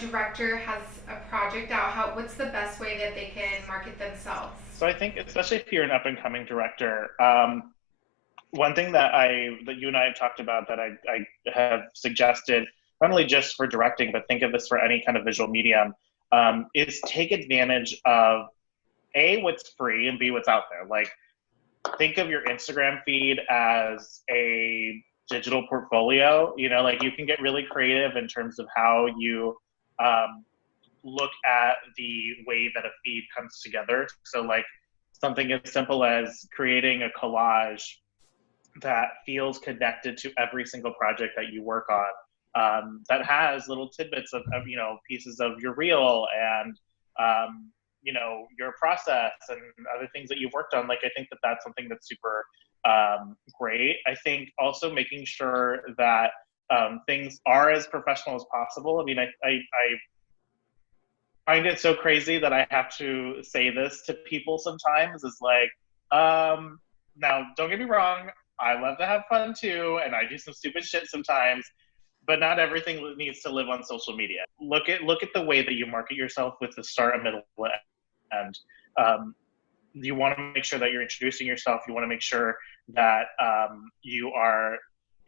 director has a project out, what's the best way that they can market themselves? So I think, especially if you're an up and coming director, one thing that you and I have talked about that I have suggested, not only just for directing, but think of this for any kind of visual medium, is take advantage of A, what's free, and B, what's out there. Like, think of your Instagram feed as a digital portfolio. You know, like you can get really creative in terms of how you um, look at the way that a feed comes together. So, like, something as simple as creating a collage that feels connected to every single project that you work on, that has little tidbits of pieces of your reel and your process and other things that you've worked on. Like, I think that that's something that's super great. I think also making sure that things are as professional as possible. I mean, I find it so crazy that I have to say this to people sometimes, is like, now don't get me wrong, I love to have fun too, and I do some stupid shit sometimes, but not everything needs to live on social media. Look at the way that you market yourself with the start, a middle, and you want to make sure that you're introducing yourself. You want to make sure that you are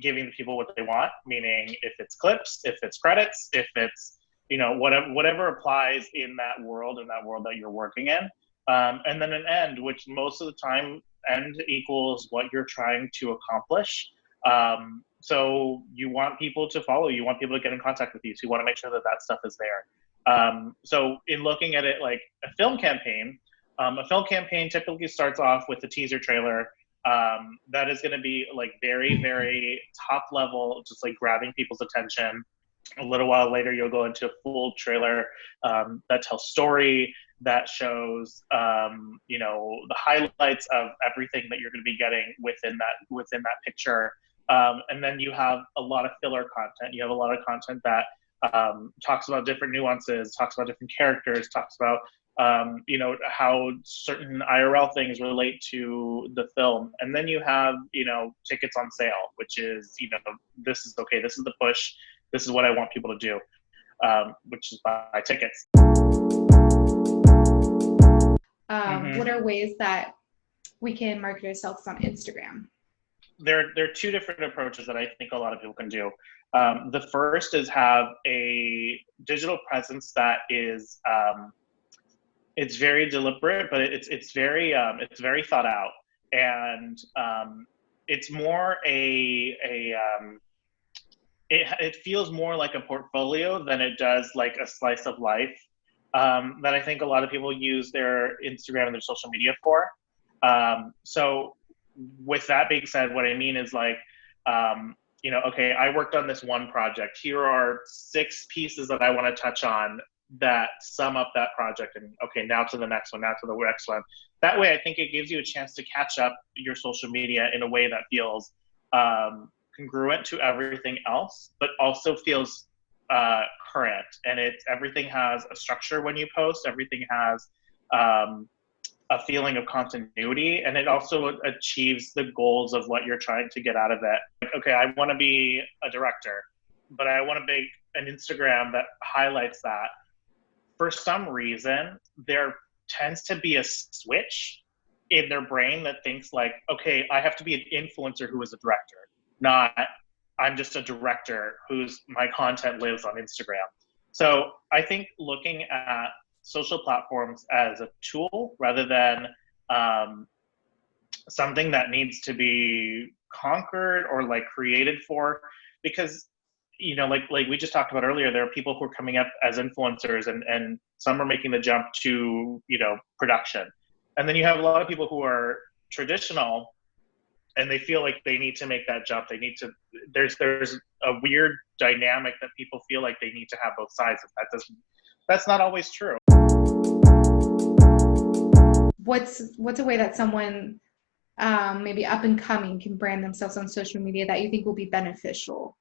giving the people what they want, meaning if it's clips, if it's credits, if it's whatever applies in that world, that you're working in. And then an end, which most of the time end equals what you're trying to accomplish. So you want people to follow you, want people to get in contact with you, so you want to make sure that that stuff is there. So in looking at it like a film campaign typically starts off with a teaser trailer that is going to be like very, very top level, just like grabbing people's attention. A little while later, you'll go into a full trailer that tells story, that shows the highlights of everything that you're going to be getting within that picture. And then you have a lot of filler content. You have a lot of content that talks about different nuances, talks about different characters, talks about how certain IRL things relate to the film. And then you have tickets on sale, which is this is okay, this is the push, this is what I want people to do, which is buy tickets. What are ways that we can market ourselves on Instagram? There are two different approaches that I think a lot of people can do. The first is have a digital presence that is it's very deliberate, but it's very thought out, and it's more it feels more like a portfolio than it does like a slice of life that I think a lot of people use their Instagram and their social media for. So with that being said, what I mean is like, okay, I worked on this one project. Here are 6 pieces that I want to touch on that sum up that project. And okay, now to the next one, now to the next one. That way, I think it gives you a chance to catch up your social media in a way that feels congruent to everything else, but also feels current. And everything has a structure when you post. Everything has a feeling of continuity, and it also achieves the goals of what you're trying to get out of it. Like, okay, I want to be a director, but I want to make an Instagram that highlights that. For some reason, there tends to be a switch in their brain that thinks like, okay, I have to be an influencer who is a director, not I'm just a director whose my content lives on Instagram. So I think looking at social platforms as a tool rather than something that needs to be conquered or like created for, because like we just talked about earlier, there are people who are coming up as influencers, and some are making the jump to production, and then you have a lot of people who are traditional and they feel like they need to make that jump. They need to, there's a weird dynamic that people feel like they need to have both sides of that. That's not always true. What's a way that someone maybe up and coming can brand themselves on social media that you think will be beneficial?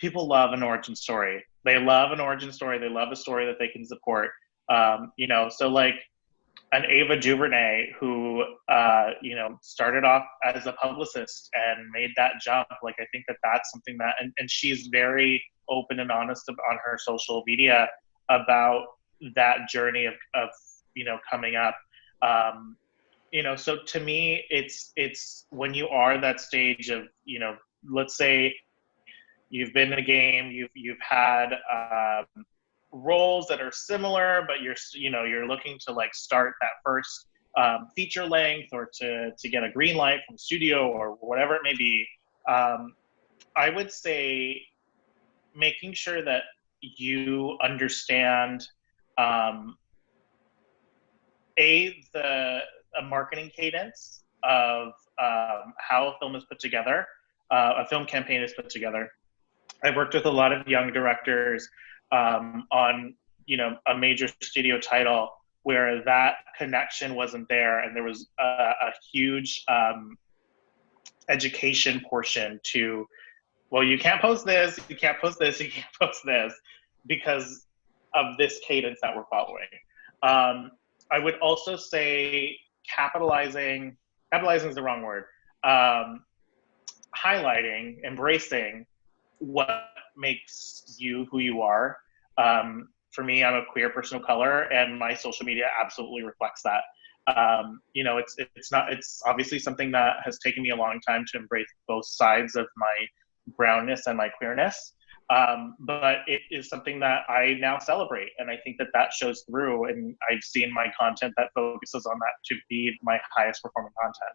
People love an origin story. They love an origin story. They love a story that they can support. So like an Ava DuVernay who, started off as a publicist and made that jump. Like, I think that that's something that, and she's very open and honest on her social media about that journey of coming up. So to me, it's when you are that stage of, let's say you've been in a game, you've had roles that are similar, but you're looking to like start that first feature length, or to get a green light from studio or whatever it may be. I would say making sure that you understand a marketing cadence of how a film is put together, a film campaign is put together. I've worked with a lot of young directors on a major studio title where that connection wasn't there, and there was a huge education portion to, well, you can't post this, you can't post this, you can't post this, because of this cadence that we're following. I would also say capitalizing is the wrong word, highlighting, embracing what makes you who you are. For me, I'm a queer person of color, and my social media absolutely reflects that. It's obviously something that has taken me a long time to embrace both sides of my brownness and my queerness. But it is something that I now celebrate, and I think that that shows through, and I've seen my content that focuses on that to be my highest performing content.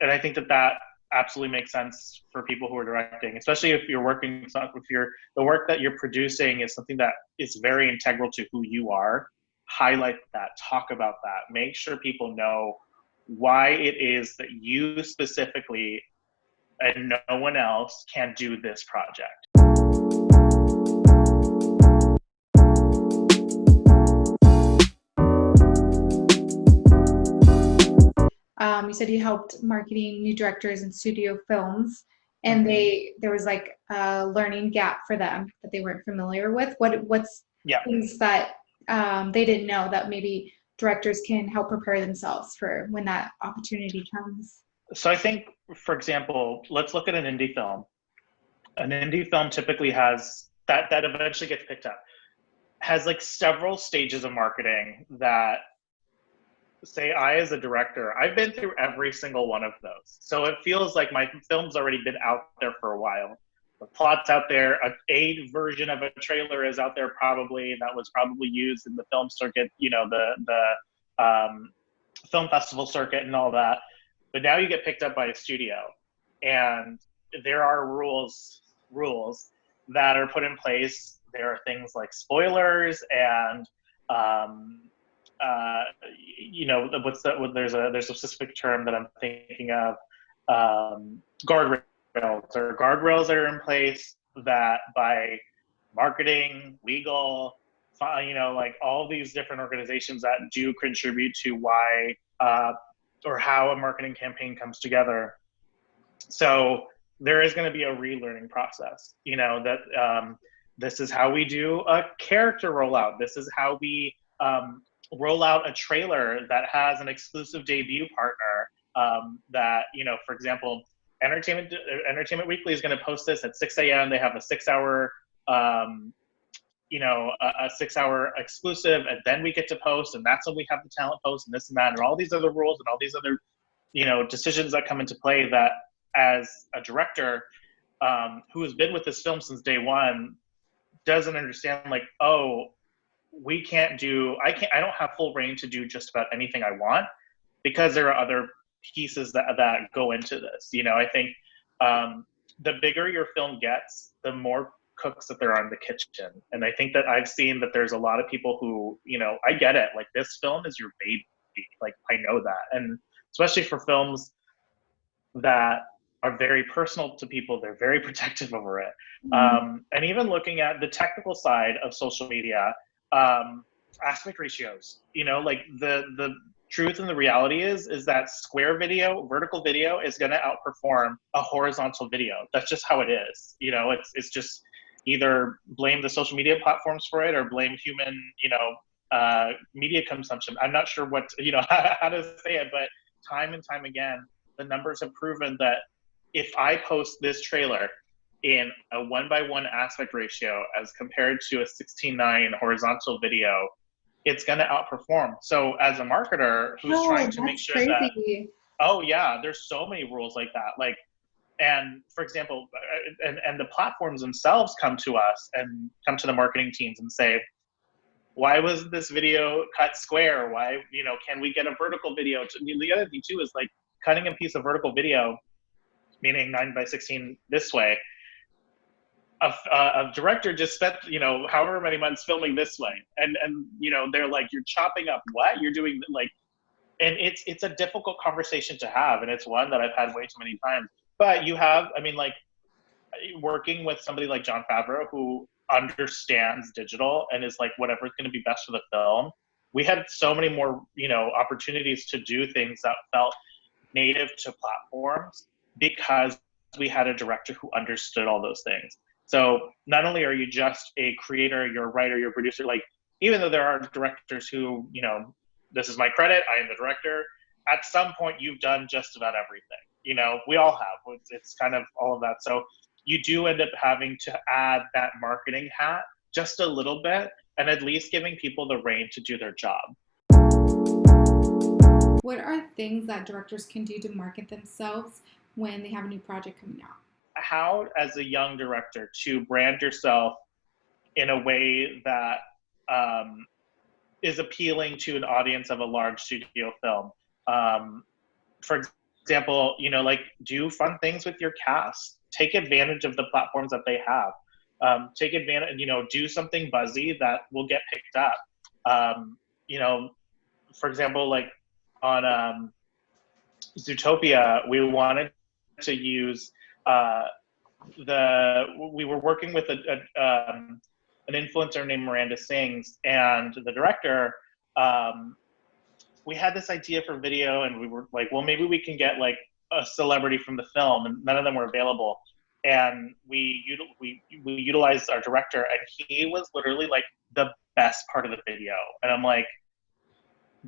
And I think that that absolutely makes sense for people who are directing, especially if you're working, the work that you're producing is something that is very integral to who you are. Highlight that, talk about that, make sure people know why it is that you specifically and no one else can do this project. You said you helped marketing new directors in studio films, and there was like a learning gap for them that they weren't familiar with. What's things that they didn't know that maybe directors can help prepare themselves for when that opportunity comes? So I think, for example, let's look at an indie film. An indie film typically has that eventually gets picked up, has like several stages of marketing that, say, I as a director, I've been through every single one of those. So it feels like my film's already been out there for a while. The plot's out there. A version of a trailer is out there probably, that was probably used in the film circuit, the film festival circuit and all that. But now you get picked up by a studio, and there are rules that are put in place. There are things like spoilers and there's a specific term that I'm thinking of, guardrails that are in place that by marketing, legal, like all these different organizations that do contribute to why or how a marketing campaign comes together. So there is going to be a relearning process, that this is how we do a character rollout. This is how we roll out a trailer that has an exclusive debut partner, that, for example, Entertainment Weekly is going to post this at 6 a.m. They have a 6-hour, a 6-hour exclusive, and then we get to post, and that's when we have the talent post and this and that, and all these other rules and all these other, decisions that come into play that, as a director who has been with this film since day one, doesn't understand, like, oh, I don't have full reign to do just about anything I want, because there are other pieces that go into this. I think the bigger your film gets, the more cooks that there are in the kitchen. And I think that I've seen that there's a lot of people who, I get it, like, this film is your baby. Like, I know that. And especially for films that are very personal to people, they're very protective over it. And even looking at the technical side of social media, aspect ratios, like the truth and the reality is that vertical video is going to outperform a horizontal video. That's just how it is. It's just either blame the social media platforms for it or blame human, media consumption. I'm not sure what, how to say it, but time and time again, the numbers have proven that if I post this trailer in a 1:1 aspect ratio as compared to a 16:9 horizontal video, it's going to outperform. So as a marketer who's trying to make sure crazy. that, oh yeah, there's so many rules like that. Like, and for example, and the platforms themselves come to us and come to the marketing teams and say, why was this video cut square? Why, can we get a vertical video? The other thing too is like cutting a piece of vertical video, meaning 9:16 this way. A director just spent, however many months filming this way. And they're like, you're chopping up what? You're doing like, and it's a difficult conversation to have. And it's one that I've had way too many times. But you have, like working with somebody like Jon Favreau, who understands digital and is like, whatever's going to be best for the film. We had so many more, opportunities to do things that felt native to platforms because we had a director who understood all those things. So not only are you just a creator, you're a writer, you're a producer, like, even though there are directors who, this is my credit, I am the director, at some point you've done just about everything. We all have. It's kind of all of that. So you do end up having to add that marketing hat just a little bit, and at least giving people the rein to do their job. What are things that directors can do to market themselves when they have a new project coming out? How, as a young director, to brand yourself in a way that is appealing to an audience of a large studio film. For example, like do fun things with your cast. Take advantage of the platforms that they have. Take advantage, do something buzzy that will get picked up. For example, like on Zootopia, we wanted to use we were working with an influencer named Miranda Sings, and the director, we had this idea for video, and we were like, well, maybe we can get like a celebrity from the film, and none of them were available. And we utilized our director, and he was literally like the best part of the video. And I'm like,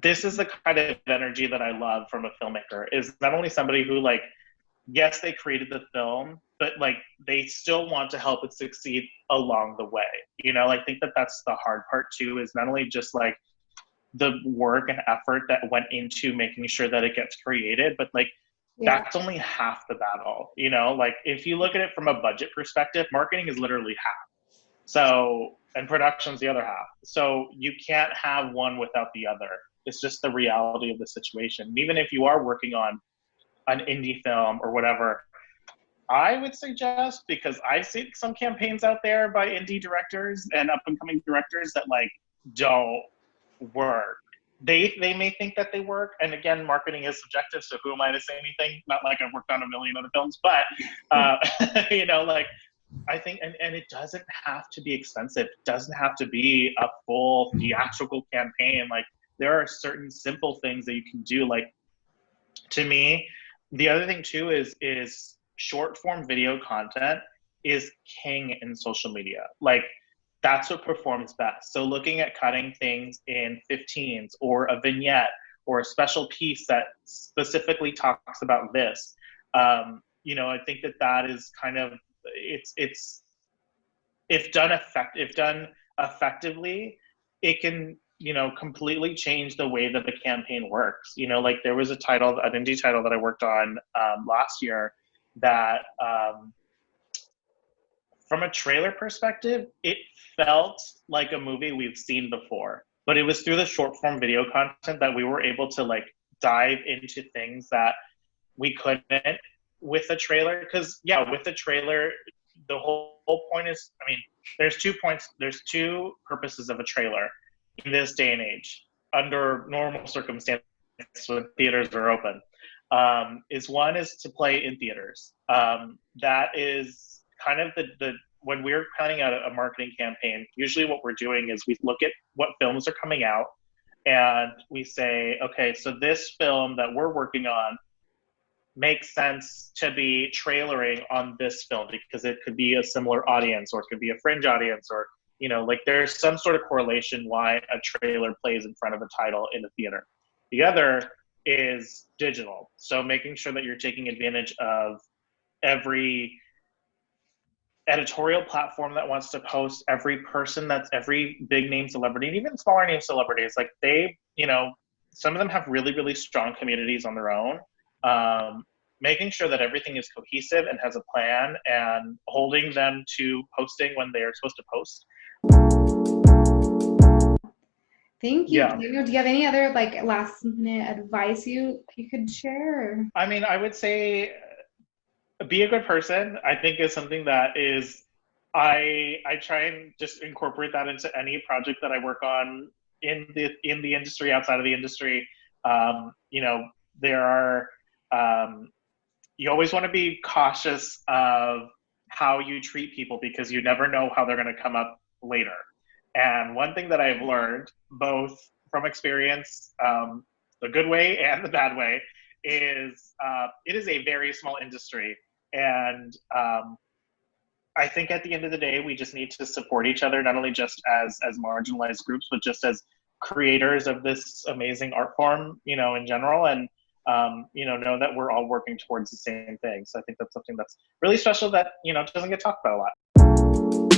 this is the kind of energy that I love from a filmmaker, is not only somebody who like, yes, they created the film, but like they still want to help it succeed along the way. I think that that's the hard part too, is not only just like the work and effort that went into making sure that it gets created, but like that's only half the battle. Like if you look at it from a budget perspective, marketing is literally half. So, and production's the other half. So you can't have one without the other. It's just the reality of the situation. Even if you are working on an indie film or whatever, I would suggest, because I see some campaigns out there by indie directors and up and coming directors that like don't work. They may think that they work, and again, marketing is subjective, so who am I to say anything? Not like I've worked on a million other films, but like I think, and it doesn't have to be expensive. It doesn't have to be a full theatrical campaign. Like there are certain simple things that you can do. Like to me, the other thing too is short form video content is king in social media. Like that's what performs best. So looking at cutting things in 15s or a vignette or a special piece that specifically talks about this, I think that is kind of, it's if done effectively, it can completely change the way that the campaign works. Like there was an indie title that I worked on last year that from a trailer perspective, it felt like a movie we've seen before, but it was through the short form video content that we were able to like dive into things that we couldn't with a trailer. Because with the trailer, the whole point is, there's 2 points. There's 2 purposes of a trailer in this day and age under normal circumstances when theaters are open. One is to play in theaters. That is kind of the when we're planning out a marketing campaign, usually what we're doing is we look at what films are coming out and we say, okay, so this film that we're working on makes sense to be trailering on this film because it could be a similar audience, or it could be a fringe audience, or you know, like there's some sort of correlation why a trailer plays in front of a title in the theater. The other is digital. So making sure that you're taking advantage of every editorial platform that wants to post, every person that's every big name celebrity, and even smaller name celebrities, like they, you know, some of them have really, really strong communities on their own. Making sure that everything is cohesive and has a plan and holding them to posting when they are supposed to post. Thank you, Daniel. Do you have any other like last minute advice you could share? I mean, I would say be a good person, I think, is something that is, I try and just incorporate that into any project that I work on in the industry, outside of the industry. You know, there are you always want to be cautious of how you treat people because you never know how they're going to come up later. And one thing that I've learned, both from experience, the good way and the bad way, is it is a very small industry. And I think at the end of the day, we just need to support each other, not only just as marginalized groups, but just as creators of this amazing art form, you know, in general. And you know that we're all working towards the same thing. So I think that's something that's really special that, you know, doesn't get talked about a lot.